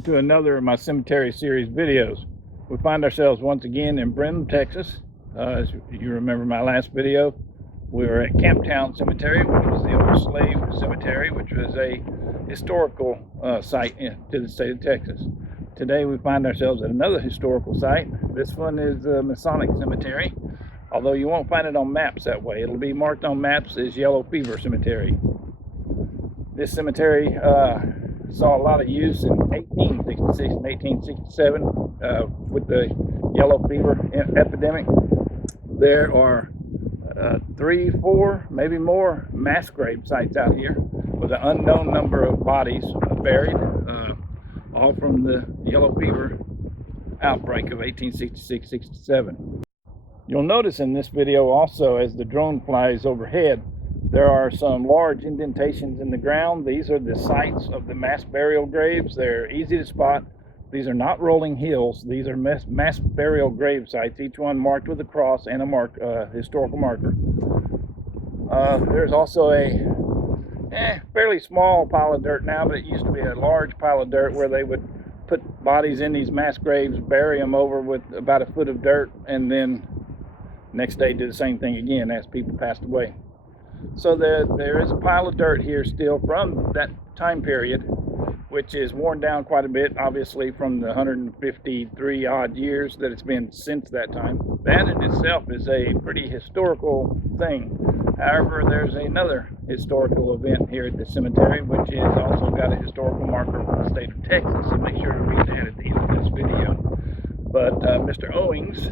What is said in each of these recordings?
welcome to another of my cemetery series videos. We find ourselves once again in Brendel, Texas. As you remember my last video, we were at Camptown Cemetery, which was the old slave cemetery, which was a historical site to the state of Texas. Today we find ourselves at another historical site. This one is the Masonic Cemetery, although you won't find it on maps that way. It'll be marked on maps as Yellow Fever Cemetery. This cemetery saw a lot of use in 1866 and 1867 with the yellow fever epidemic. There are 3, 4, maybe more mass grave sites out here with an unknown number of bodies buried, all from the yellow fever outbreak of 1866-67. You'll notice in this video also, as the drone flies overhead, there are some large indentations in the ground. These are the sites of the mass burial graves. They're easy to spot. These are not rolling hills. These are mass burial grave sites, each one marked with a cross and a historical marker. There's also a fairly small pile of dirt now, but it used to be a large pile of dirt where they would put bodies in these mass graves, bury them over with about a foot of dirt, and then next day do the same thing again as people passed away. So there is a pile of dirt here still from that time period, which is worn down quite a bit, obviously, from the 153 odd years that it's been since that time. That in itself is a pretty historical thing. However, there's another historical event here at the cemetery, which has also got a historical marker for the state of Texas, so make sure to read that at the end of this video. But Mr. Owings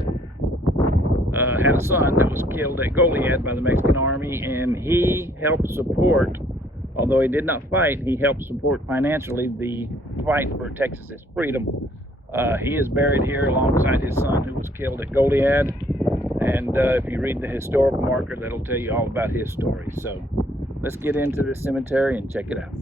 had a son that was killed at Goliad by the Mexican army, and he helped support, although he did not fight, he helped support financially the fight for Texas's freedom. He is buried here alongside his son who was killed at Goliad, and if you read the historical marker, that'll tell you all about his story. So let's get into this cemetery and check it out.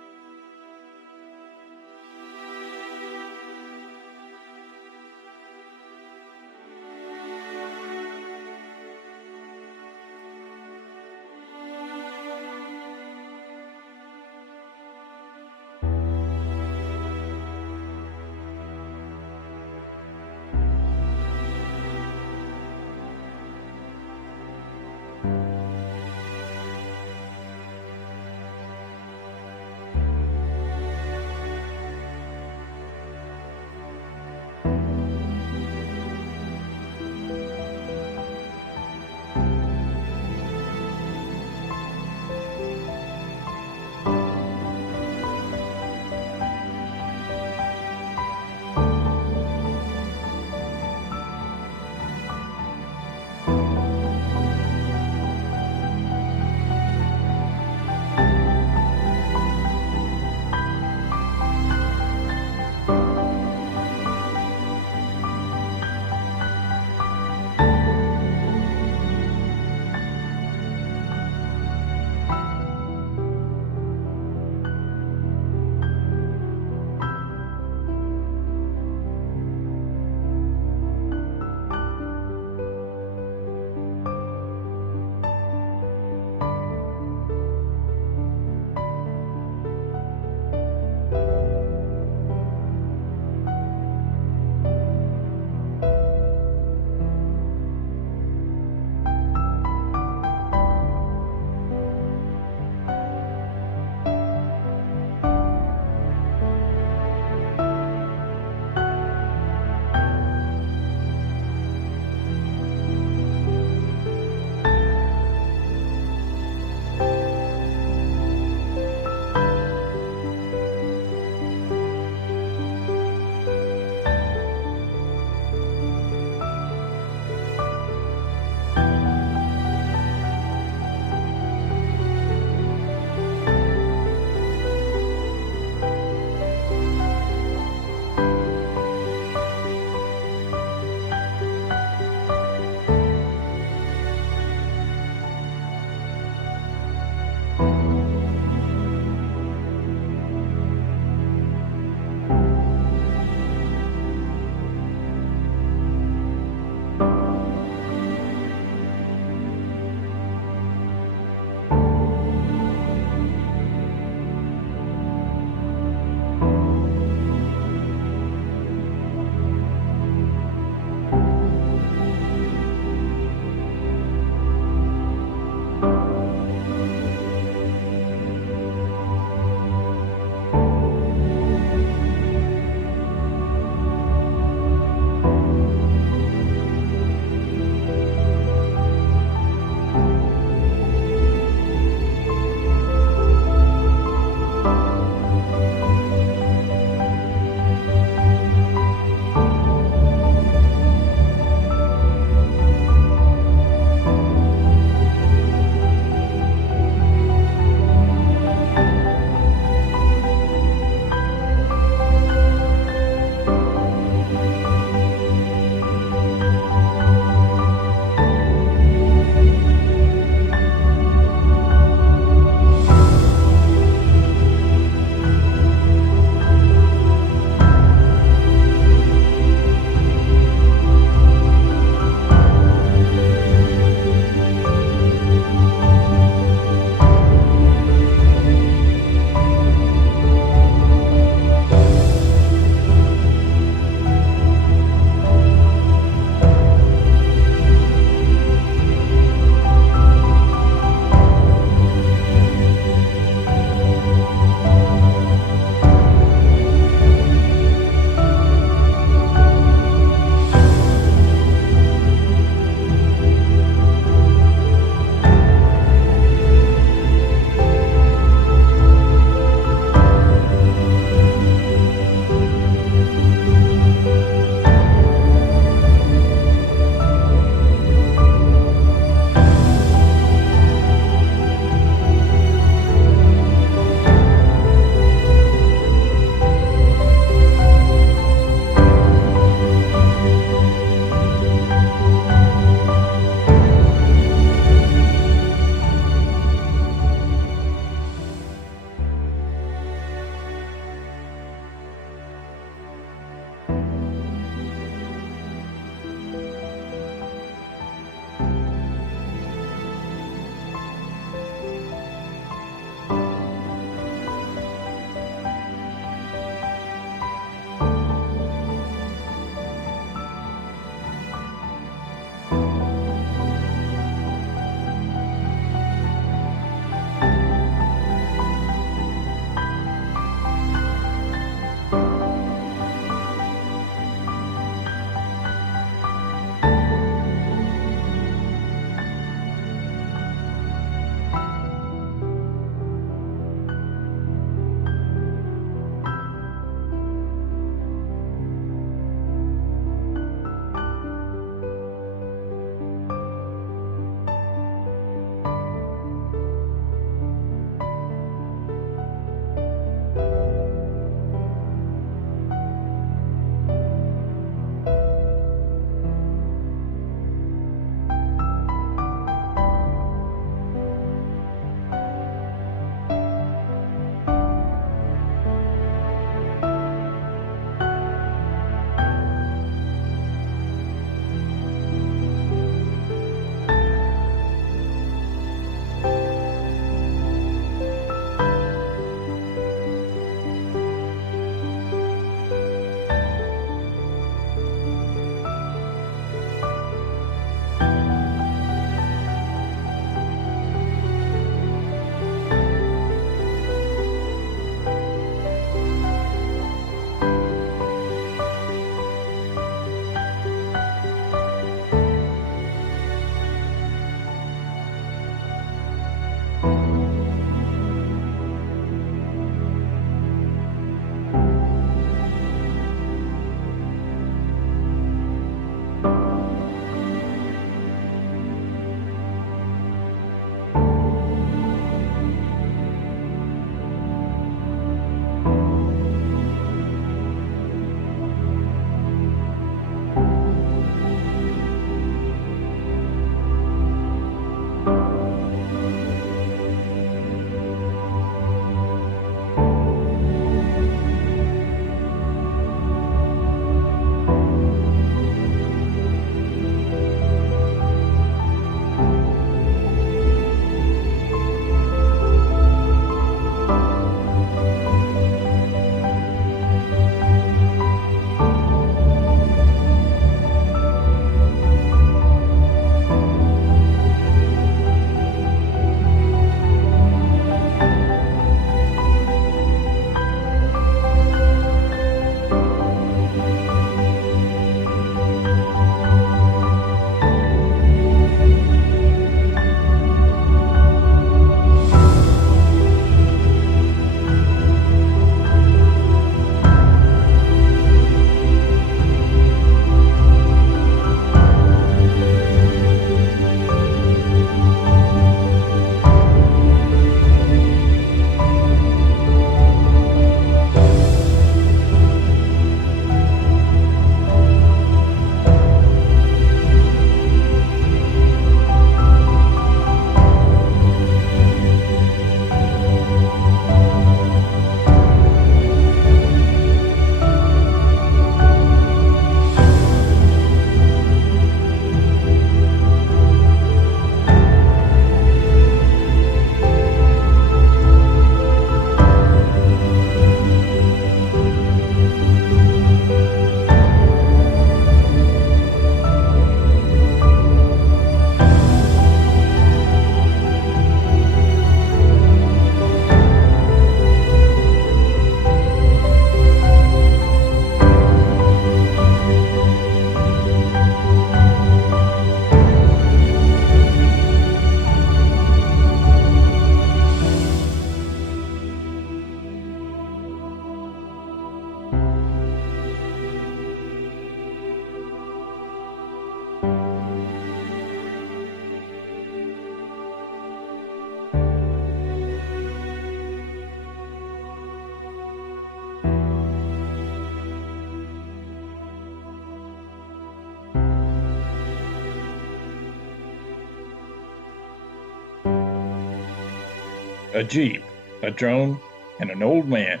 a Jeep, a drone, and an old man.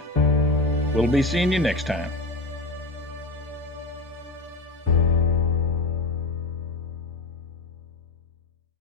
We'll be seeing you next time.